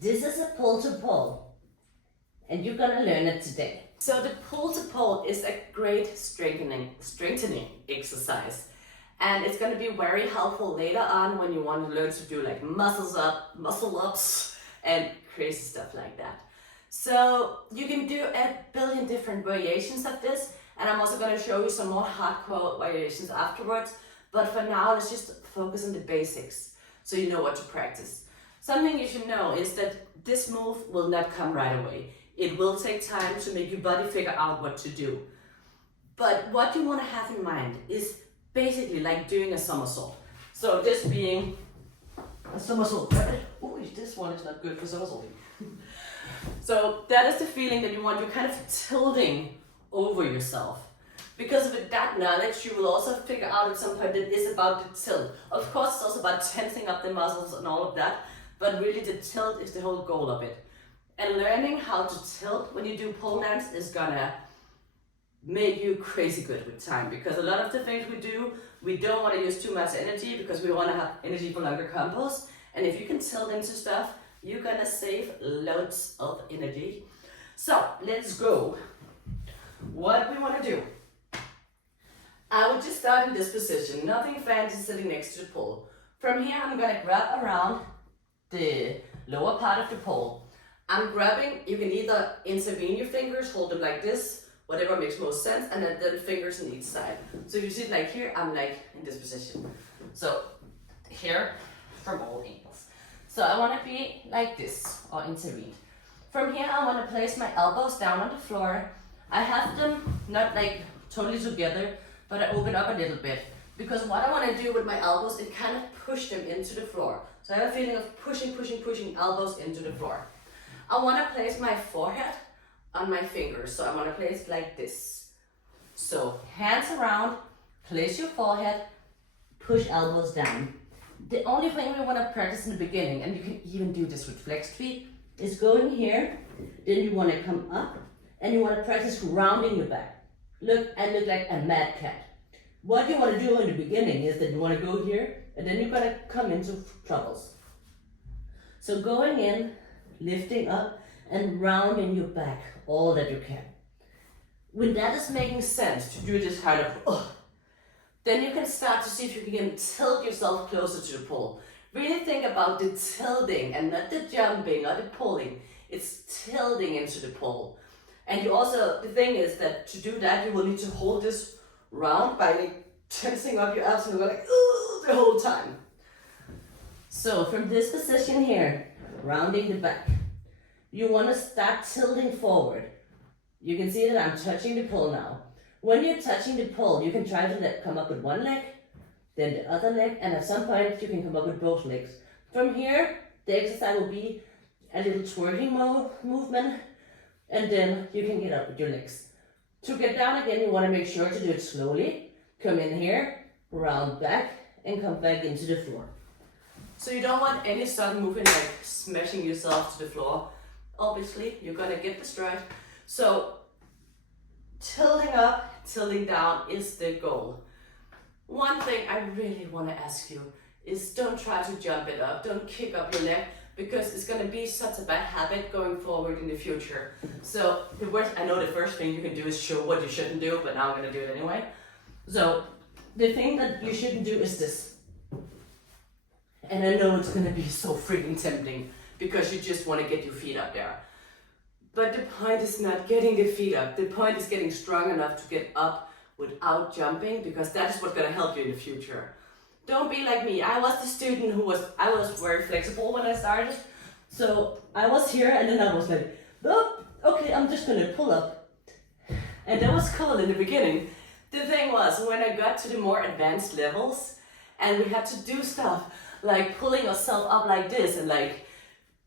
This is a pull to pole, and you're gonna learn it today. So the pull to pole is a great strengthening exercise. And it's gonna be very helpful later on when you want to learn to do like muscle ups, and crazy stuff like that. So you can do a billion different variations of this, and I'm also gonna show you some more hardcore variations afterwards. But for now, let's just focus on the basics so you know what to practice. Something you should know is that this move will not come right away. It will take time to make your body figure out what to do. But what you want to have in mind is basically like doing a somersault. So this being a somersault. Oh, this one is not good for somersaulting. So that is the feeling that you want. You're kind of tilting over yourself. Because with that knowledge, you will also figure out at some point that it's about the tilt. Of course, it's also about tensing up the muscles and all of that, but really the tilt is the whole goal of it. And learning how to tilt when you do pole dance is gonna make you crazy good with time, because a lot of the things we do, we don't want to use too much energy because we want to have energy for longer combos. And if you can tilt into stuff, you're gonna save loads of energy. So let's go. What we want to do, I would just start in this position, nothing fancy sitting next to the pole. From here I'm gonna grab around the lower part of the pole. I'm grabbing, you can either intervene your fingers, hold them like this, whatever makes most sense, and then the fingers on each side. So if you see it like here, I'm like in this position. So here, from all angles. So I want to be like this, or intervene. From here I want to place my elbows down on the floor. I have them not like totally together, but I open up a little bit. Because what I want to do with my elbows is kind of push them into the floor. So I have a feeling of pushing elbows into the floor. I want to place my forehead on my fingers. So I want to place like this. So hands around, place your forehead, push elbows down. The only thing we want to practice in the beginning, and you can even do this with flexed feet, is going here, then you want to come up, and you want to practice rounding your back. Look like a mad cat. What you want to do in the beginning is that you want to go here, and then you're going to come into troubles. So going in, lifting up, and rounding your back all that you can. When that is making sense to do this kind of, then you can start to see if you can tilt yourself closer to the pole. Really think about the tilting and not the jumping or the pulling. It's tilting into the pole. And you also, the thing is that to do that, you will need to hold this round by like tensing up your abs and go like, the whole time. So from this position here, rounding the back, you want to start tilting forward. You can see that I'm touching the pole now. When you're touching the pole, you can try to come up with one leg, then the other leg, and at some point you can come up with both legs. From here, the exercise will be a little twerking movement, and then you can get up with your legs. To get down again, you want to make sure to do it slowly. Come in here, round back, and come back into the floor. So you don't want any sudden movement like smashing yourself to the floor. Obviously, you're gonna get the stride. So tilting up, tilting down is the goal. One thing I really want to ask you is don't try to jump it up, don't kick up your leg, because it's going to be such a bad habit going forward in the future. So I know the first thing you can do is show what you shouldn't do, but now I'm going to do it anyway. So the thing that you shouldn't do is this. And I know it's going to be so freaking tempting because you just want to get your feet up there. But the point is not getting the feet up. The point is getting strong enough to get up without jumping, because that is what's going to help you in the future. Don't be like me. I was the student I was very flexible when I started. So I was here and then I was like, oh, okay, I'm just going to pull up. And that was cool in the beginning. The thing was, when I got to the more advanced levels and we had to do stuff like pulling ourselves up like this and like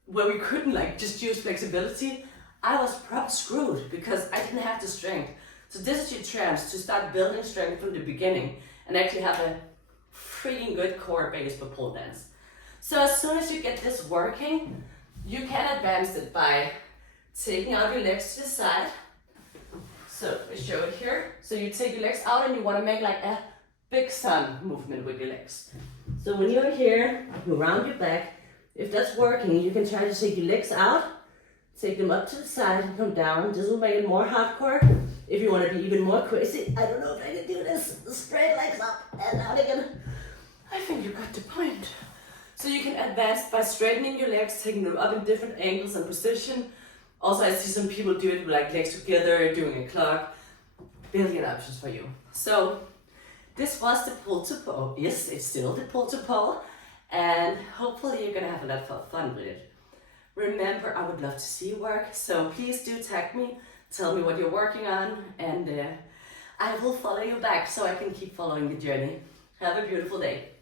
where we couldn't like just use flexibility, I was probably screwed because I didn't have the strength. So this is your chance to start building strength from the beginning and actually have a freaking good core base for pole dance. So as soon as you get this working, you can advance it by taking out your legs to the side. So I show it here. So you take your legs out and you want to make like a big sun movement with your legs. So when you're here, you round your back, If that's working, you can try to take your legs out, take them up to the side and come down. This will make it more hardcore. If you want to be even more crazy, I don't know if I can do this. Straight legs up and down again. I think you got the point. So you can advance by straightening your legs, taking them up in different angles and position. Also, I see some people do it with like legs together, doing a clock. Billion options for you. So this was the pull to pole. Yes, it's still the pull to pole. And hopefully you're gonna have a lot of fun with it. Remember, I would love to see you work. So please do tag me, tell me what you're working on, and I will follow you back so I can keep following the journey. Have a beautiful day.